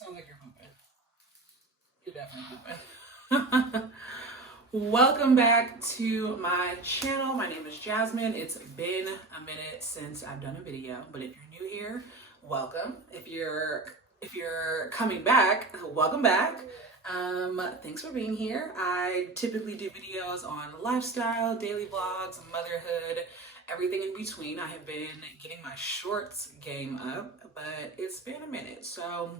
Sounds like you're pooping. You're definitely pooping. Welcome back to my channel. My name is Jasmine. It's been a minute since I've done a video, but if you're new here, welcome. If you're coming back, welcome back. Thanks for being here. I typically do videos on lifestyle, daily vlogs, motherhood, everything in between. I have been getting my shorts game up, but it's been a minute, so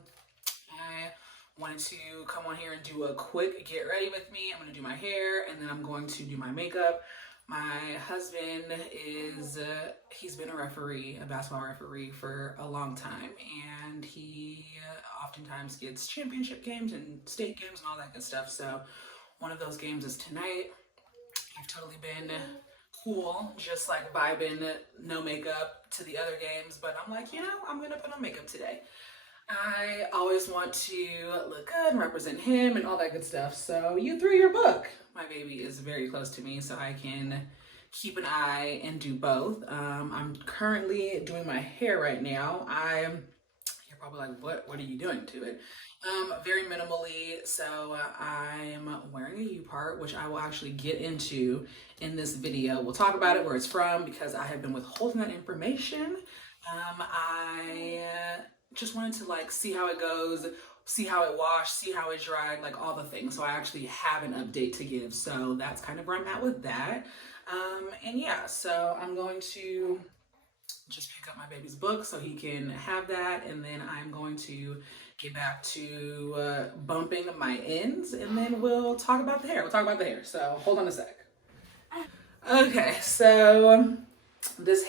I wanted to come on here and do a quick get ready with me. I'm going to do my hair and then I'm going to do my makeup. My husband he's been a basketball referee for a long time, and he oftentimes gets championship games and state games and all that good stuff. So one of those games is tonight. I've totally been cool, just like vibing, no makeup to the other games, but I'm like, I'm going to put on makeup today. I always want to look good and represent him and all that good stuff. So you threw your book. My baby is very close to me, so I can keep an eye and do both. I'm currently doing my hair right now. You're probably like, what are you doing to it? Very minimally. So I'm wearing a U-part, which I will actually get into in this video. We'll talk about it, where it's from, because I have been withholding that information. I just wanted to see how it goes, see how it washed, see how it dried, like all the things. So I actually have an update to give. So that's kind of where I'm at with that. And yeah, so I'm going to just pick up my baby's book so he can have that. And then I'm going to get back to bumping my ends, and then we'll talk about the hair. So hold on a sec. Okay, so this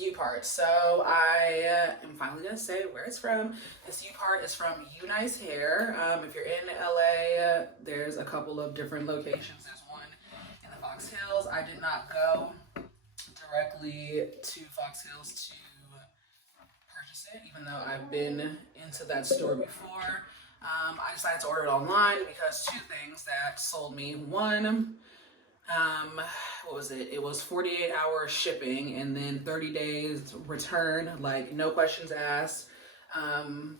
U-part. So I am finally gonna say where it's from. This U-part is from Unice Hair. If you're in LA, there's a couple of different locations. There's one in the Fox Hills. I did not go directly to Fox Hills to purchase it, even though I've been into that store before. I decided to order it online because two things that sold me. One, what was it? It was 48-hour shipping and then 30 days return, like no questions asked,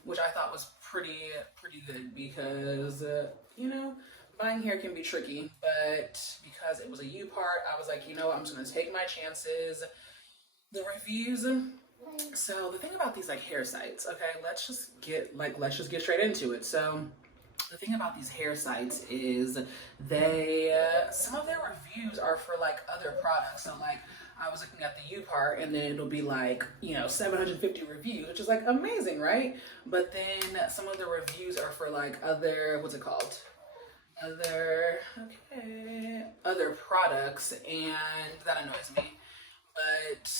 which I thought was pretty good because, buying hair can be tricky, but because it was a U-part, I was like, I'm just going to take my chances. The reviews. So the thing about these hair sites, okay, let's just get straight into it. So the thing about these hair sites is some of their reviews are for other products. So I was looking at the U-part and then it'll be 750 reviews, which is amazing, right? But then some of the reviews are for other, what's it called? Other products, and that annoys me. But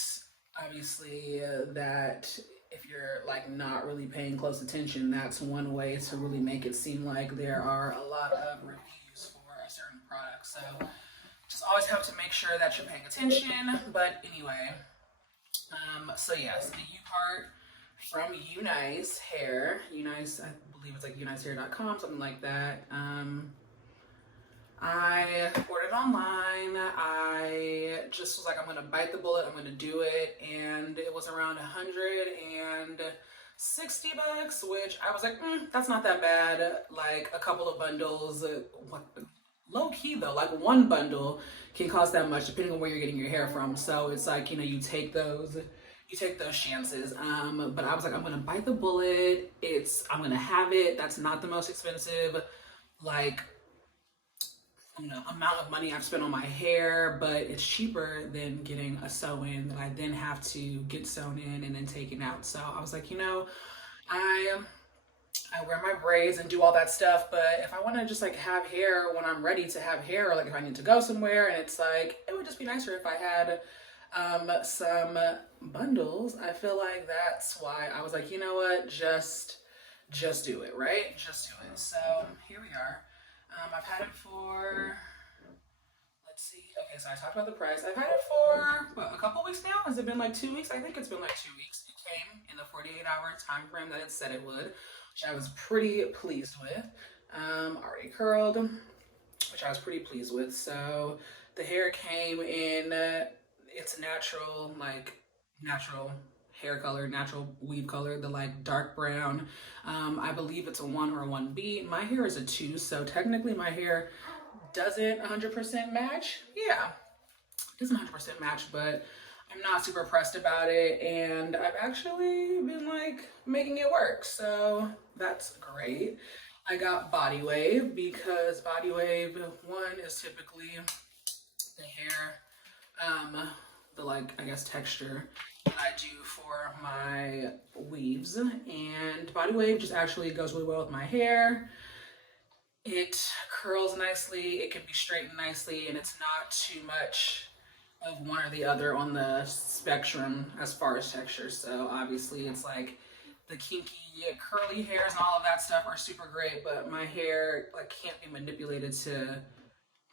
obviously that if you're not really paying close attention, that's one way to really make it seem like there are a lot of reviews for a certain product. So just always have to make sure that you're paying attention. But anyway, so yes, the U-part from Unice Hair. Unice, I believe it's unicehair.com, something like that. I ordered online. I just was I'm gonna bite the bullet, I'm gonna do it, and it was around $160, which I was that's not that bad. A couple of bundles, low key though, one bundle can cost that much depending on where you're getting your hair from. So it's you take those chances. But I was I'm gonna bite the bullet. I'm gonna have it. That's not the most expensive amount of money I've spent on my hair, but it's cheaper than getting a sew-in that I then have to get sewn in and then taken out. So I was I wear my braids and do all that stuff, but if I want to just have hair when I'm ready to have hair, or if I need to go somewhere, and it's it would just be nicer if I had some bundles. I feel that's why I was you know what, just do it, right? Just do it. So here we are. I've had it for, let's see. Okay, so I talked about the price. I've had it for, a couple weeks now? Has it been 2 weeks? I think it's been 2 weeks. It came in the 48-hour time frame that it said it would, which I was pretty pleased with. Already curled, which I was pretty pleased with. So the hair came in its natural hair color, natural weave color, the like dark brown. I believe it's a 1 or a 1B. My hair is a 2, so technically my hair doesn't 100% match. Yeah, it doesn't 100% match, but I'm not super pressed about it, and I've actually been like making it work, so that's great. I got Body Wave because Body Wave 1 is typically the hair, the like, I guess, texture that I do for my weaves. And Body Wave just actually goes really well with my hair. It curls nicely, it can be straightened nicely, and it's not too much of one or the other on the spectrum as far as texture. So obviously it's like the kinky curly hairs and all of that stuff are super great, but my hair like can't be manipulated to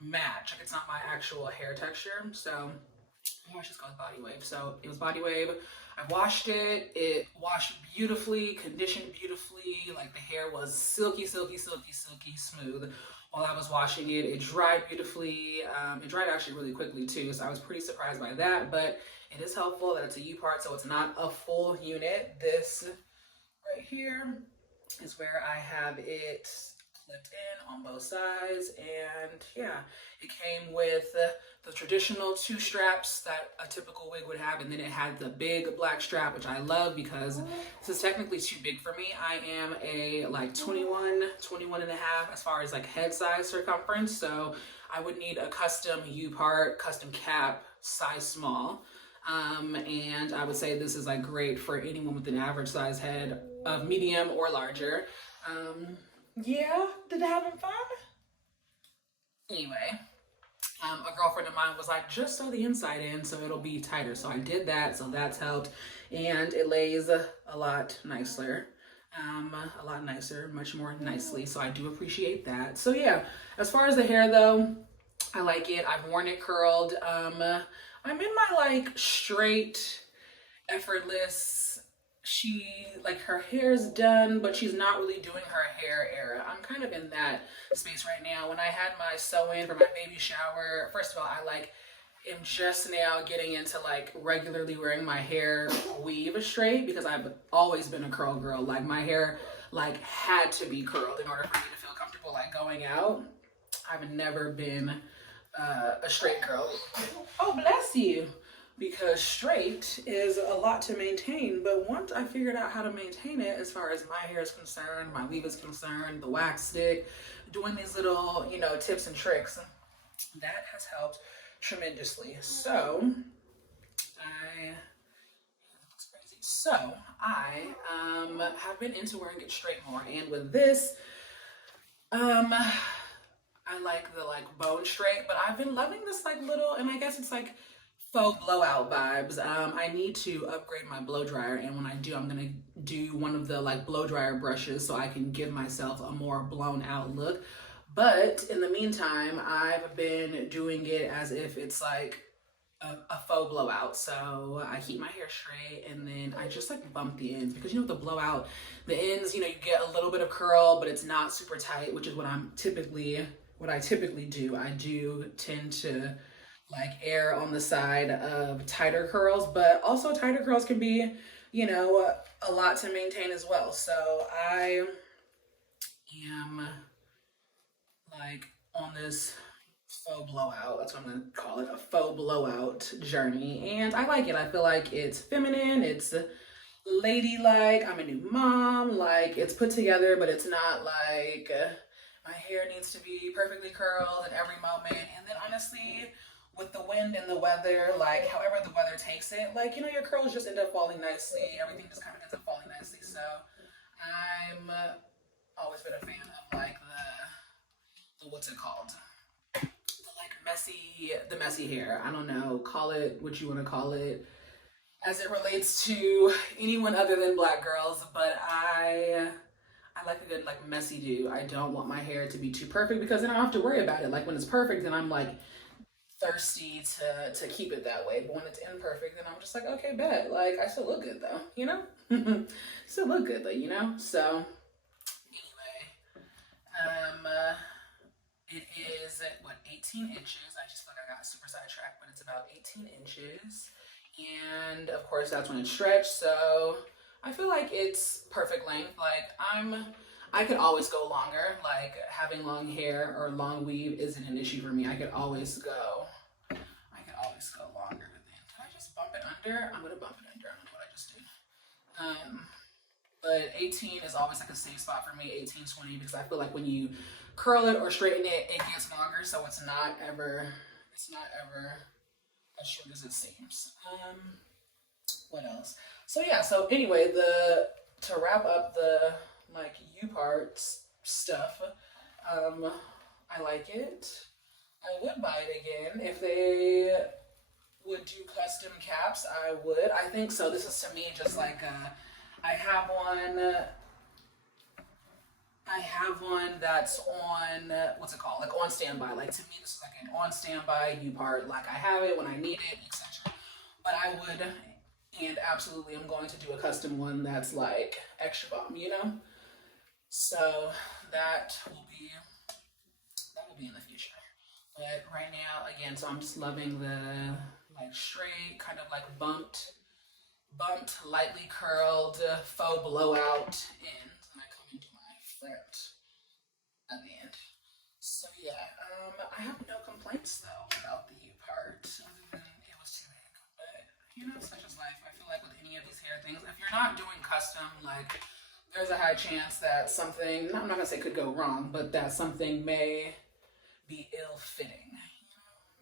match. Like it's not my actual hair texture. So I always just go with Body Wave. So it was Body Wave. I washed it. It washed beautifully, conditioned beautifully. Like the hair was silky, silky, silky, silky smooth. While I was washing it, it dried beautifully. It dried actually really quickly too, so I was pretty surprised by that. But it is helpful that it's a U part, so it's not a full unit. This right here is where I have it clipped in on both sides, and yeah, it came with the traditional 2 straps that a typical wig would have, and then it had the big black strap, which I love because this is technically too big for me. I am a like 21 and a half as far as like head size circumference, so I would need a custom U part, custom cap, size small. And I would say this is like great for anyone with an average size head of medium or larger. Yeah, did having fun? Anyway, a girlfriend of mine was like, just sew the inside in so it'll be tighter. So I did that, so that's helped. And it lays a lot nicer. A lot nicer, much more nicely. So I do appreciate that. So yeah, as far as the hair though, I like it. I've worn it curled. I'm in my like straight, effortless, like her hair's done, but she's not really doing her hair era. I'm kind of in that space right now. When I had my sew-in for my baby shower, first of all, I like am just now getting into like regularly wearing my hair weave straight because I've always been a curl girl. Like my hair like had to be curled in order for me to feel comfortable like going out. I've never been a straight girl. Oh, bless you. Because straight is a lot to maintain, but once I figured out how to maintain it as far as my hair is concerned, my weave is concerned, the wax stick, doing these little, you know, tips and tricks, that has helped tremendously. So I have been into wearing it straight more, and with this, I like the like bone straight, but I've been loving this like little, and I guess it's like faux blowout vibes. I need to upgrade my blow dryer, and when I do, I'm gonna do one of the like blow dryer brushes so I can give myself a more blown out look. But in the meantime, I've been doing it as if it's like a faux blowout. So I keep my hair straight, and then I just like bump the ends, because you know, with the blowout, the ends, you know, you get a little bit of curl, but it's not super tight, which is what I typically do. I do tend to like err on the side of tighter curls, but also tighter curls can be, you know, a lot to maintain as well. So I am like on this faux blowout, that's what I'm gonna call it, a faux blowout journey, and I like it. I feel like it's feminine, it's ladylike, I'm a new mom, like it's put together, but it's not like my hair needs to be perfectly curled at every moment. And then honestly, with the wind and the weather, like however the weather takes it, like, you know, your curls just end up falling nicely. Everything just kind of ends up falling nicely. So I'm always been a fan of like the what's it called? The messy hair. I don't know, call it what you want to call it as it relates to anyone other than black girls, but I like a good like messy do. I don't want my hair to be too perfect, because then I don't have to worry about it. Like when it's perfect, then I'm like thirsty to keep it that way. But when it's imperfect, then I'm just like, okay, bet. Like I still look good though, you know? Still look good though, you know? So anyway, it is what, 18 inches. I just feel like I got super sidetracked, but it's about 18 inches. And of course that's when it's stretched. So I feel like it's perfect length. Like I could always go longer. Like having long hair or long weave isn't an issue for me. I could always go. Longer with it. Did I just bump it under? I'm gonna bump it under. I don't know what I just did. But 18 is always like a safe spot for me. 18, 20, because I feel like when you curl it or straighten it, it gets longer. So it's not ever as short as it seems. What else? So yeah, so anyway, to wrap up the like U parts stuff, I like it. I would buy it again if they would do custom caps. I would. I think so. This is to me just like I have one that's on what's it called? Like on standby. Like to me, this is like an on standby U part. Like I have it when I need it, etc. But I would, and absolutely, I'm going to do a custom one that's like extra bomb. You know. So that will be in the future. But right now, again, so I'm just loving the like straight, kind of like bumped, lightly curled faux blowout ends, and I come into my front at the end. So yeah, I have no complaints though about the U part, other than it was too big. But you know, such is life. I feel like with any of these hair things, if you're not doing custom, like there's a high chance that something, I'm not gonna say could go wrong, but that something may be ill-fitting,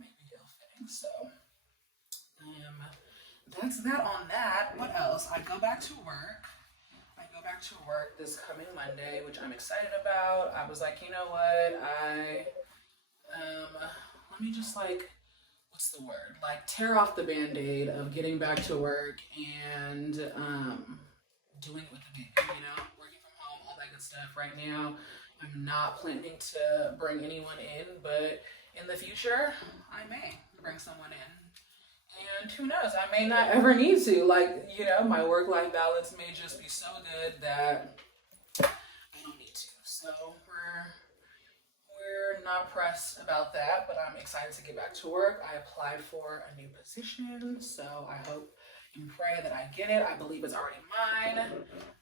maybe ill-fitting. So that's that on that. What else? I go back to work this coming Monday, which I'm excited about. I was like, you know what, let me just like, what's the word, like tear off the band-aid of getting back to work and doing it with the baby, working from home, all that good stuff. Right now I'm not planning to bring anyone in, but in the future, I may bring someone in. And who knows, I may not ever need to. Like, my work-life balance may just be so good that I don't need to. So we're not pressed about that, but I'm excited to get back to work. I applied for a new position, so I hope and pray that I get it. I believe it's already mine.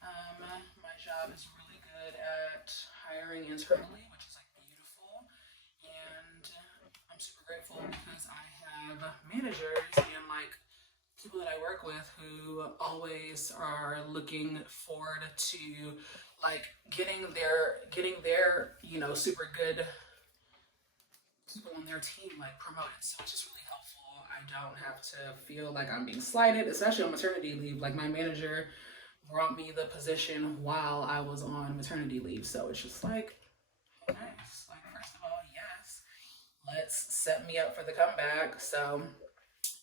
My job is really good at hiring internally, which is like beautiful, and I'm super grateful because I have managers and like people that I work with who always are looking forward to like getting their super good people on their team like promoted. So it's just really helpful. I don't have to feel like I'm being slighted, especially on maternity leave. Like my manager brought me the position while I was on maternity leave. So it's just like, nice. Like, first of all, yes, let's set me up for the comeback. So,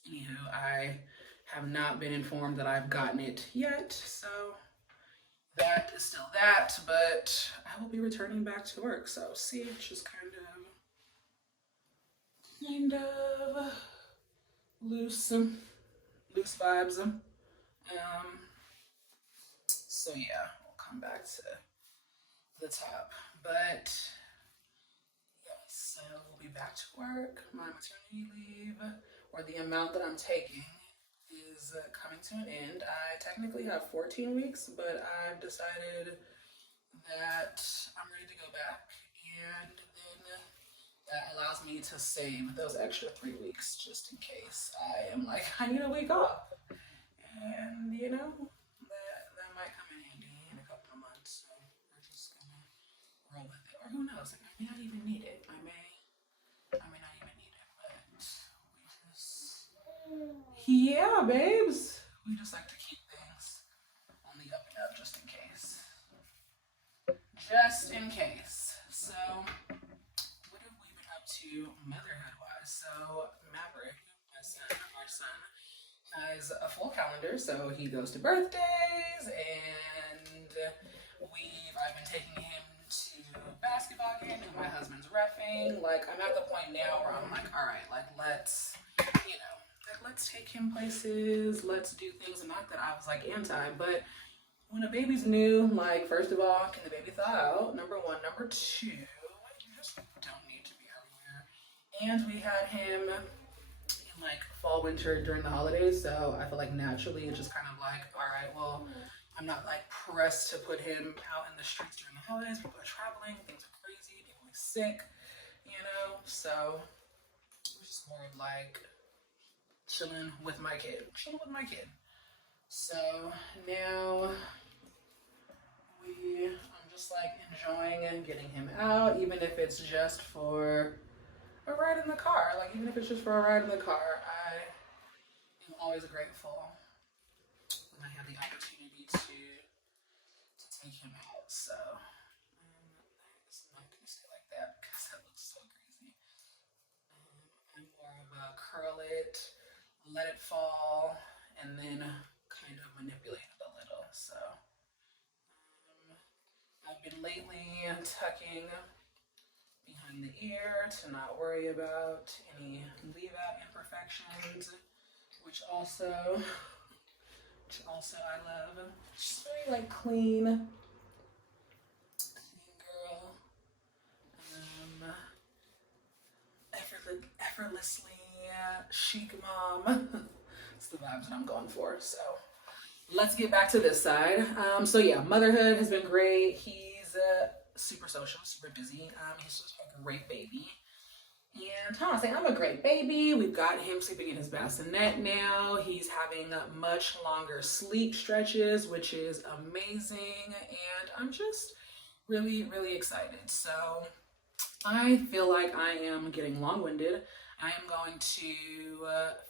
anywho, I have not been informed that I've gotten it yet. So that is still that, but I will be returning back to work. So see, it's just kind of loose vibes. So yeah, we'll come back to the top. But yes, so we'll be back to work. My maternity leave, or the amount that I'm taking, is coming to an end. I technically have 14 weeks, but I've decided that I'm ready to go back, and then that allows me to save those extra 3 weeks just in case I am like, I need a week off. And that might come in handy in a couple of months. So we're just gonna roll with it. Or who knows? Like, I may not even need it. I may not even need it, but we just, yeah, babes. We just like to keep things on the up and up just in case. Just in case. So what have we been up to motherhood wise? So Maverick, our son, has a full calendar, so he goes to birthdays, and I've been taking him to basketball games, and my husband's reffing. Like, I'm at the point now where I'm like, all right, like, let's take him places, let's do things. And not that I was like anti, but when a baby's new, like, first of all, can the baby thaw out? Number one. Number two, you just don't need to be everywhere. And we had him like fall, winter, during the holidays. So I feel like naturally it's just kind of like, all right, well, I'm not like pressed to put him out in the streets during the holidays. People are traveling, things are crazy, people are sick, you know. So it's just more of like chilling with my kid, chilling with my kid. So now I'm just like enjoying and getting him out, even if it's just for a ride in the car. Like even if it's just for a ride in the car, I am always grateful when I have the opportunity to take him out. So it's not gonna stay like that because that looks so crazy. I'm more of a curl it, let it fall, and then kind of manipulate it a little. So I've been lately tucking behind the ear to not worry about any leave out imperfections, which also I love. Just very like clean girl. Effortlessly chic mom. It's the vibes that I'm going for. So let's get back to this side. So yeah, motherhood has been great. He's super social, super busy. He's just a great baby. And Thomas saying, I'm a great baby. We've got him sleeping in his bassinet now. He's having much longer sleep stretches, which is amazing. And I'm just really, really excited. So I feel like I am getting long-winded. I am going to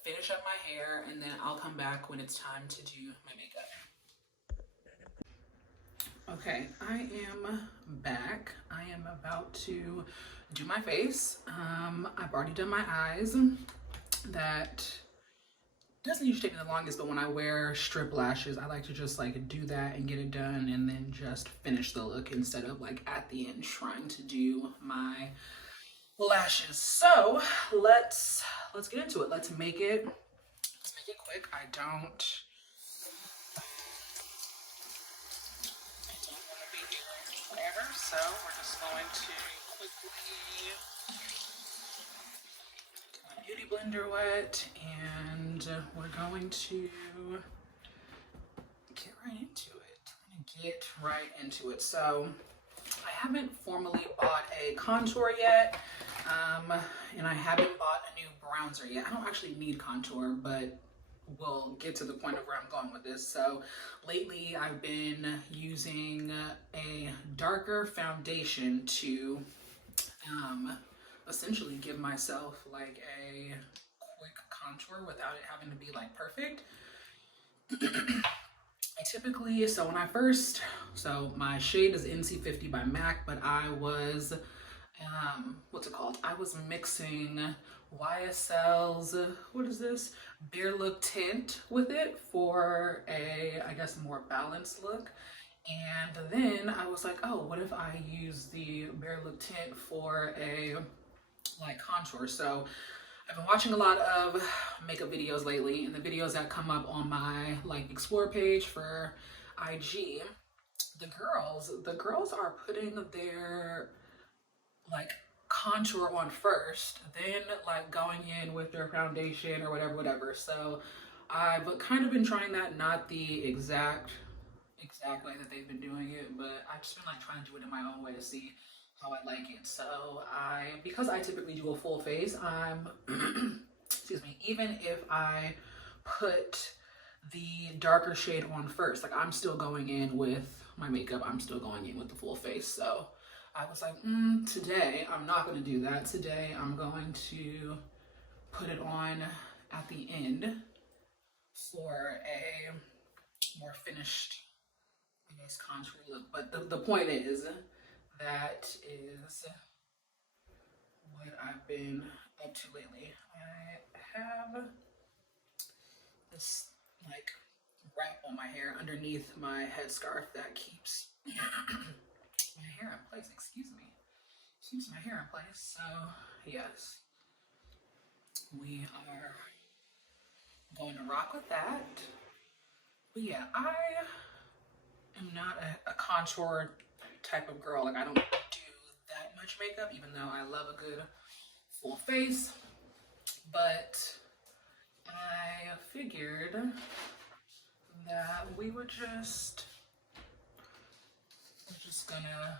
finish up my hair and then I'll come back when it's time to do my makeup. Okay, I am back. I am about to do my face. I've already done my eyes. That doesn't usually take me the longest, but when I wear strip lashes, I like to just like do that and get it done and then just finish the look instead of like at the end trying to do my lashes. So let's get into it. Let's make it quick. I don't want to be here forever, so we're just going to quickly get my beauty blender wet and we're going to get right into it. So I haven't formally bought a contour yet, and I haven't bought a new bronzer yet. I don't actually need contour, but we'll get to the point of where I'm going with this. So lately I've been using a darker foundation to essentially give myself like a quick contour without it having to be like perfect. I typically, so my shade is NC50 by MAC, but I was, what's it called? I was mixing YSL's, what is this? Bare Look tint with it for a, I guess, more balanced look. And then I was like, oh, what if I use the Bare Look tint for a like contour? So I've been watching a lot of makeup videos lately, and the videos that come up on my like explore page for IG, the girls are putting their like contour on first, then like going in with their foundation or whatever. So I've kind of been trying that, not the exact way that they've been doing it, but I've just been like trying to do it in my own way to see how I like it. So because I typically do a full face, I'm excuse me, even if I put the darker shade on first, like I'm still going in with my makeup, I'm still going in with the full face. So I was like, today I'm not going to do that. Today I'm going to put it on at the end for a more finished, I guess, contour look. But the point is, that is what I've been up to lately. I have this like wrap on my hair underneath my headscarf that keeps my hair in place. Keeps my hair in place. So yes, we are going to rock with that. But yeah, I am not a contour type of girl. Like I don't do that much makeup, even though I love a good full face. But figured that we're just gonna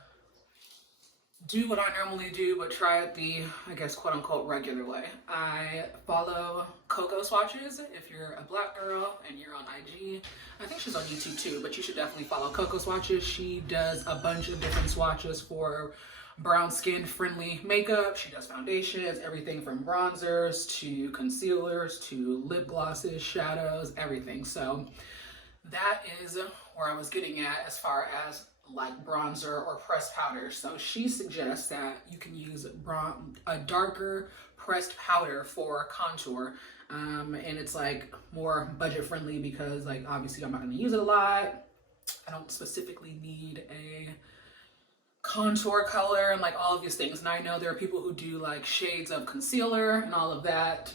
do what I normally do, but try it the, I guess, quote unquote regular way. I follow Coco Swatches. If you're a black girl and you're on IG, I think she's on YouTube too, but you should definitely follow Coco Swatches. She does a bunch of different swatches for brown skin friendly makeup. She does foundations, everything from bronzers to concealers to lip glosses, shadows, everything. So that is where I was getting at as far as like bronzer or pressed powder. So she suggests that you can use a darker pressed powder for contour, and it's like more budget friendly because like obviously I'm not going to use it a lot. I don't specifically need a contour color and like all of these things, and I know there are people who do like shades of concealer and all of that,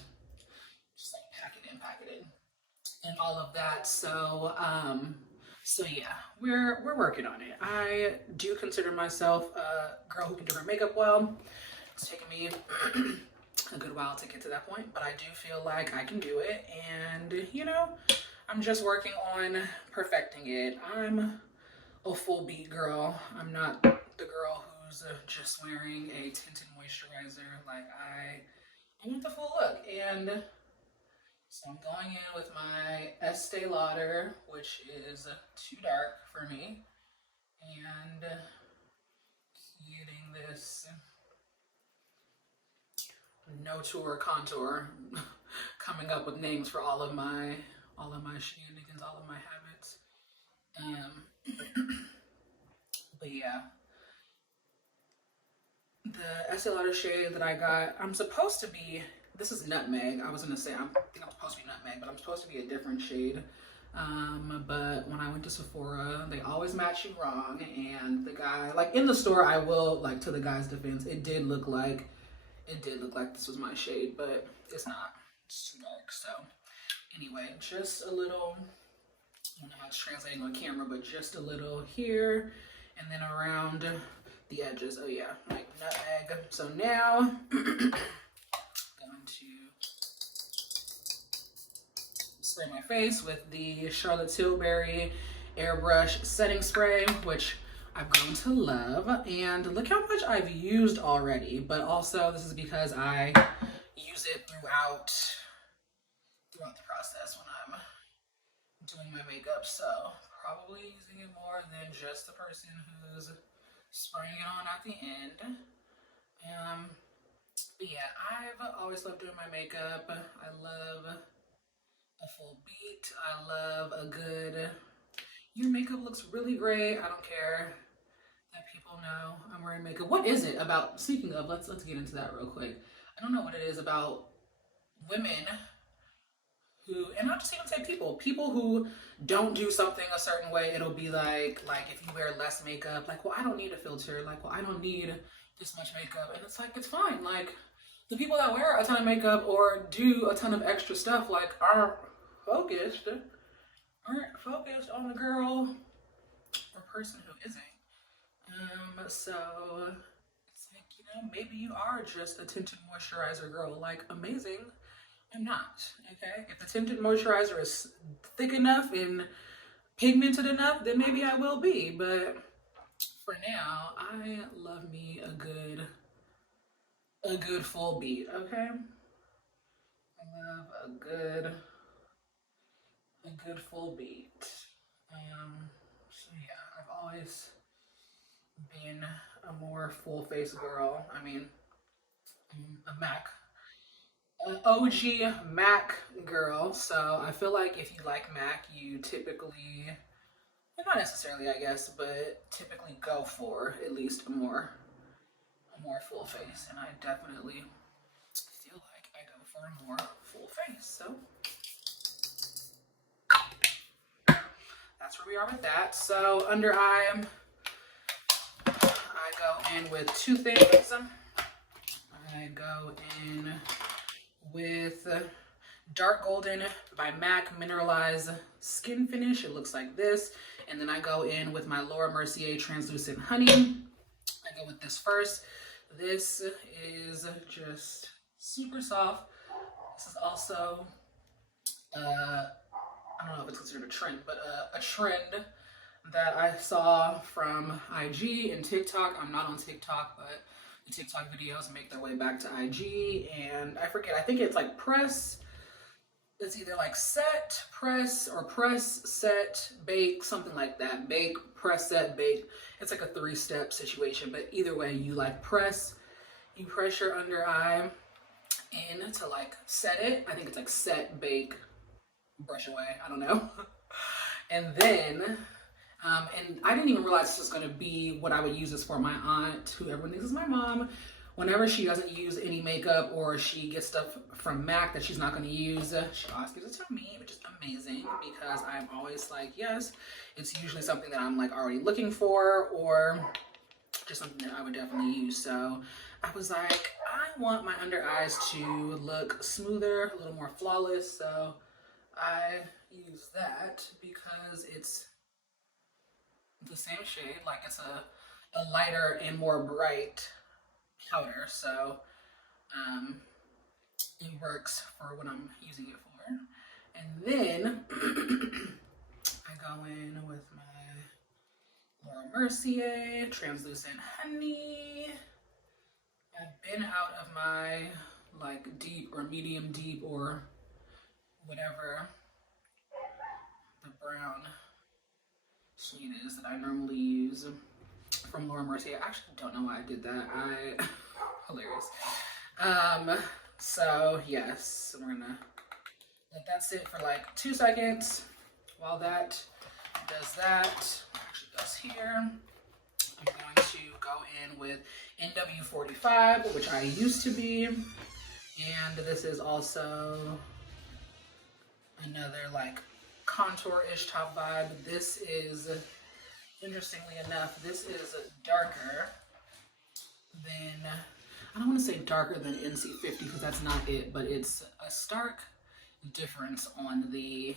just like pack it in and all of that. So yeah, we're working on it. I do consider myself a girl who can do her makeup well. It's taken me a good while to get to that point, but I do feel like I can do it, and you know, I'm just working on perfecting it. I'm a full beat girl. I'm not the girl who's just wearing a tinted moisturizer. Like I want the full look, and so I'm going in with my Estee Lauder, which is too dark for me, and getting this No Tour contour, coming up with names for all of my shenanigans, all of my habits. But yeah, the Estee Lauder shade that I got, I'm supposed to be. This is Nutmeg. I was gonna say I think I'm supposed to be Nutmeg, but I'm supposed to be a different shade. But when I went to Sephora, they always match you wrong. And the guy, like in the store, I will, like, to the guy's defense, it did look like this was my shade, but it's not. It's too dark. So anyway, just a little. I don't know how it's translating on camera, but just a little here, and then around the edges. Oh yeah, like nutmeg. So now. To spray my face with the Charlotte Tilbury Airbrush Setting Spray, which I've grown to love. And look how much I've used already, but also this is because I use it throughout the process when I'm doing my makeup. So probably using it more than just the person who's spraying it on at the end. But yeah, I've always loved doing my makeup. I love a full beat. I love a good, your makeup looks really great. I don't care that people know I'm wearing makeup. What is it about, speaking of, let's get into that real quick. I don't know what it is about women who, and I'll just even say people who don't do something a certain way. It'll be like if you wear less makeup, like, well, I don't need a filter. Like, well, I don't need this much makeup. And it's like, it's fine. Like, the people that wear a ton of makeup or do a ton of extra stuff, like, aren't focused on the girl or person who isn't. So it's like, you know, maybe you are just a tinted moisturizer girl. Like, amazing. I'm not. Okay, if the tinted moisturizer is thick enough and pigmented enough, then maybe I will be. But for now, I love me a good full beat, okay? I love a good full beat. So yeah, I've always been a more full face girl. I mean, a MAC, OG MAC girl. So I feel like if you like MAC, you typically, not necessarily, I guess, but typically go for at least a more full face, and I definitely feel like I go for a more full face. So that's where we are with that. So under eye, I go in with two things. I go in with Dark Golden by MAC Mineralized Skin Finish. It looks like this. And then I go in with my Laura Mercier Translucent Honey. I go with this first. This is just super soft. This is also I don't know if it's considered a trend, but a trend that I saw from IG and TikTok. I'm not on TikTok, but the TikTok videos make their way back to IG, and I forget. I think it's like press. It's either like set, press, or press, set, bake, something like that. Bake, press, set, bake. It's like a 3-step situation, but either way, you like press. You press your under eye in to like set it. I think it's like set, bake, brush away. I don't know. And then, and I didn't even realize this was going to be what I would use this for. My aunt, who everyone thinks is my mom, whenever she doesn't use any makeup or she gets stuff from MAC that she's not going to use, she always gives it to me, which is amazing because I'm always like, yes, it's usually something that I'm like already looking for or just something that I would definitely use. So I was like, I want my under eyes to look smoother, a little more flawless. So I use that because it's the same shade, like it's a lighter and more bright powder, so it works for what I'm using it for. And then I go in with my Laura Mercier Translucent Honey. I've been out of my like deep or medium deep or whatever the brown shade is that I normally use from Laura Mercier. I actually don't know why I did that. Hilarious. So yes, we're gonna let that sit for like 2 seconds. While that does that, actually goes here, I'm going to go in with NW45, which I used to be. And this is also another like contour-ish top vibe. This is, interestingly enough, this is darker than, I don't want to say darker than NC50 because that's not it, but it's a stark difference on the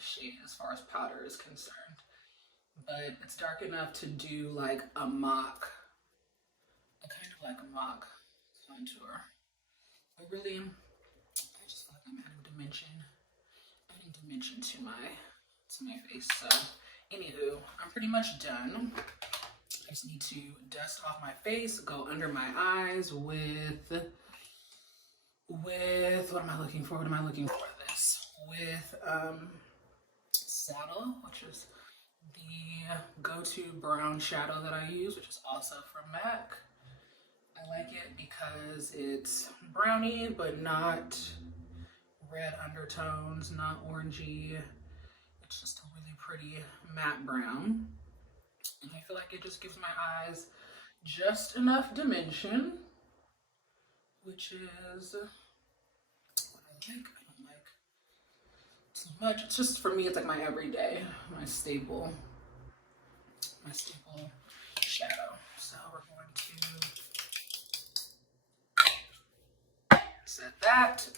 shade as far as powder is concerned. But it's dark enough to do like a kind of like a mock contour. But really, I just feel like I'm adding dimension to my face. So, anywho, I'm pretty much done. I just need to dust off my face, go under my eyes with what am I looking for? What am I looking for this? With Saddle, which is the go-to brown shadow that I use, which is also from MAC. I like it because it's browny, but not red undertones, not orangey. It's just a really pretty matte brown. And I feel like it just gives my eyes just enough dimension, which is what I like. I don't like too much. It's just, for me, it's like my everyday, my staple shadow. So we're going to set that.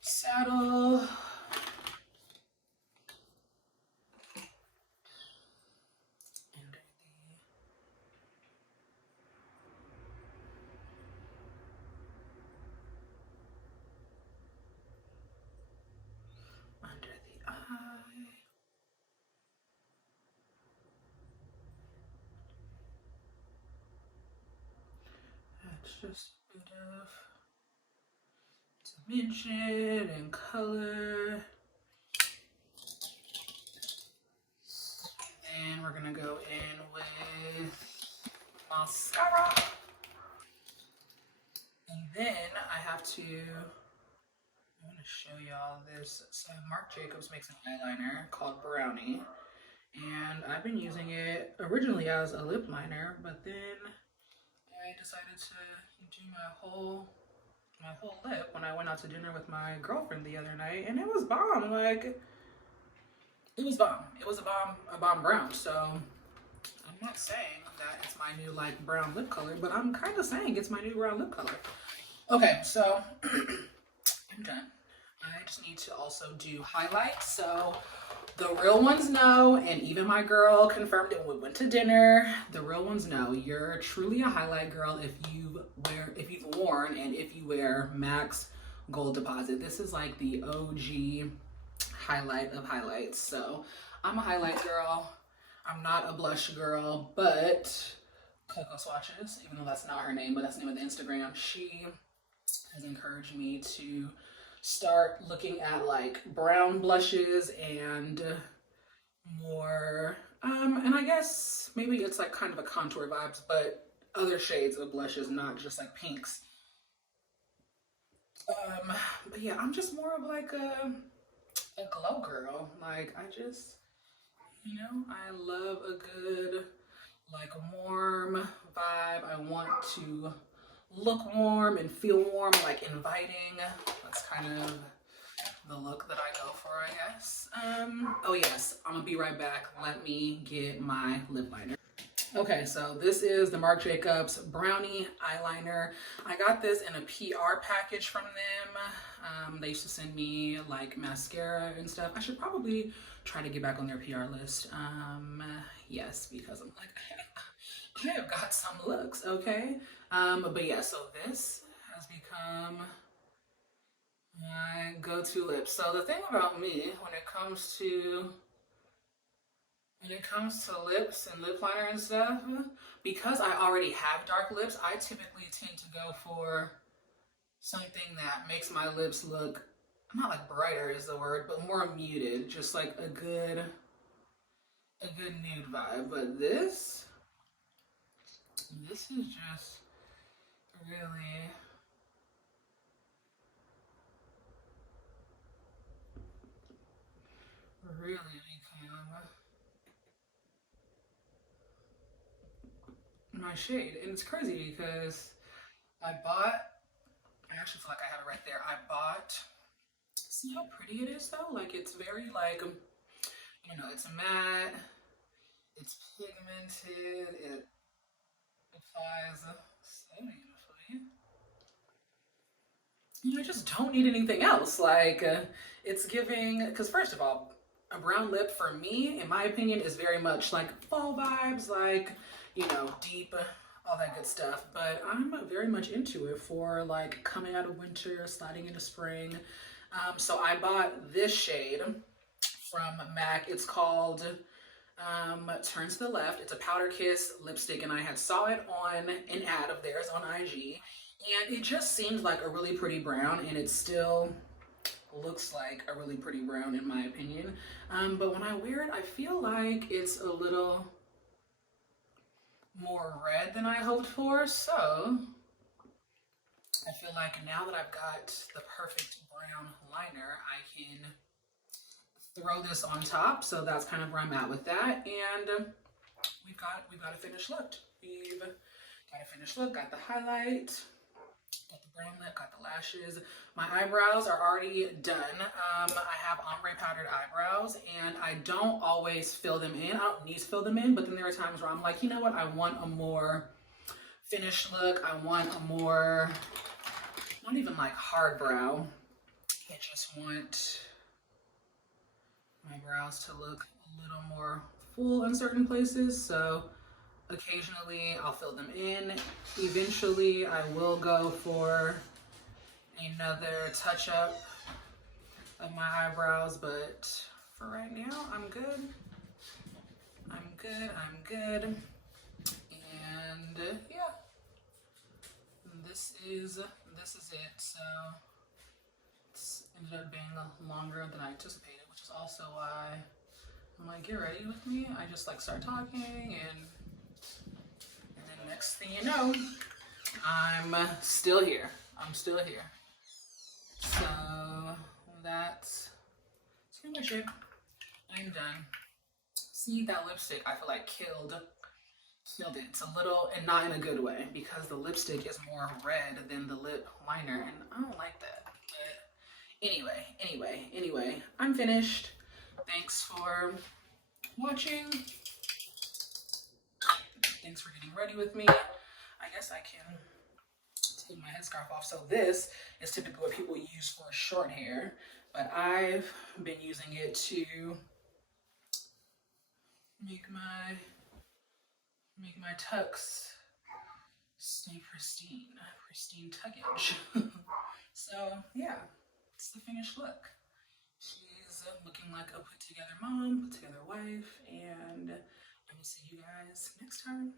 Saddle. Just a bit of dimension and color. And we're gonna go in with mascara. And then I want to show y'all this. So Marc Jacobs makes an eyeliner called Brownie. And I've been using it originally as a lip liner, but then I decided to do my whole lip when I went out to dinner with my girlfriend the other night, and it was bomb. Like, it was bomb. It was a bomb brown. So I'm not saying that it's my new like brown lip color, but I'm kind of saying it's my new brown lip color. Okay, so I'm done. I just need to also do highlights. So the real ones know, and even my girl confirmed it when we went to dinner. The real ones know you're truly a highlight girl if you wear MAC's Gold Deposit. This is like the OG highlight of highlights. So I'm a highlight girl. I'm not a blush girl, but Coco Swatches, even though that's not her name, but that's the name of the Instagram, she has encouraged me to start looking at like brown blushes and more, and I guess maybe it's like kind of a contour vibes, but other shades of blushes, not just like pinks. But yeah, I'm just more of like a glow girl. Like I just, I love a good like warm vibe. I want to look warm and feel warm, like inviting. That's kind of the look that I go for, I guess. Oh yes, I'm gonna be right back. Let me get my lip liner. Okay, so this is the Marc Jacobs Brownie Eyeliner. I got this in a PR package from them. They used to send me like mascara and stuff. I should probably try to get back on their PR list. Yes, because I'm like, I have got some looks, okay? But yeah, so this has become my go-to lip. So the thing about me when it comes to lips and lip liner and stuff, because I already have dark lips, I typically tend to go for something that makes my lips look, not like brighter is the word, but more muted, just like a good nude vibe. But this is just really become my shade. And it's crazy because I actually feel like I have it right there. I bought, see how pretty it is though? Like it's very like, it's matte, it's pigmented, it applies so beautifully. I just don't need anything else. Like it's giving, because first of all, a brown lip for me, in my opinion, is very much like fall vibes, like, deep, all that good stuff. But I'm very much into it for like coming out of winter, sliding into spring. So I bought this shade from MAC. It's called Turn to the Left. It's a Powder Kiss lipstick, and I had saw it on an ad of theirs on IG. And it just seemed like a really pretty brown, and it still looks like a really pretty brown in my opinion. But when I wear it, I feel like it's a little more red than I hoped for. So I feel like now that I've got the perfect brown liner, I can throw this on top. So that's kind of where I'm at with that. And we've got a finished look. We've got a finished look, got the highlight, got the brown lip, got the lashes. My eyebrows are already done. I have ombre powdered eyebrows, and I don't always fill them in. I don't need to fill them in, but then there are times where I'm like, you know what? I want a more finished look. I want a more, not even like hard brow. I just want my brows to look a little more full in certain places. So occasionally I'll fill them in. Eventually I will go for another touch up of my eyebrows, but for right now I'm good. I'm good. And yeah, this is it. So it's ended up being longer than I anticipated, which is also why I'm like, get ready with me. I just like start talking, and then next thing you know, I'm still here. So that's pretty much it. I'm done. See, that lipstick I feel like killed it. It's a little, and not in a good way, because the lipstick is more red than the lip liner, and I don't like that. But anyway, I'm finished. Thanks for watching. Thanks for getting ready with me. I guess I can take my headscarf off. So this is typically what people use for short hair, but I've been using it to make my tucks stay pristine tuckage. So So yeah, it's the finished look. She's looking like a put together mom, put together wife, and I will see you guys next time.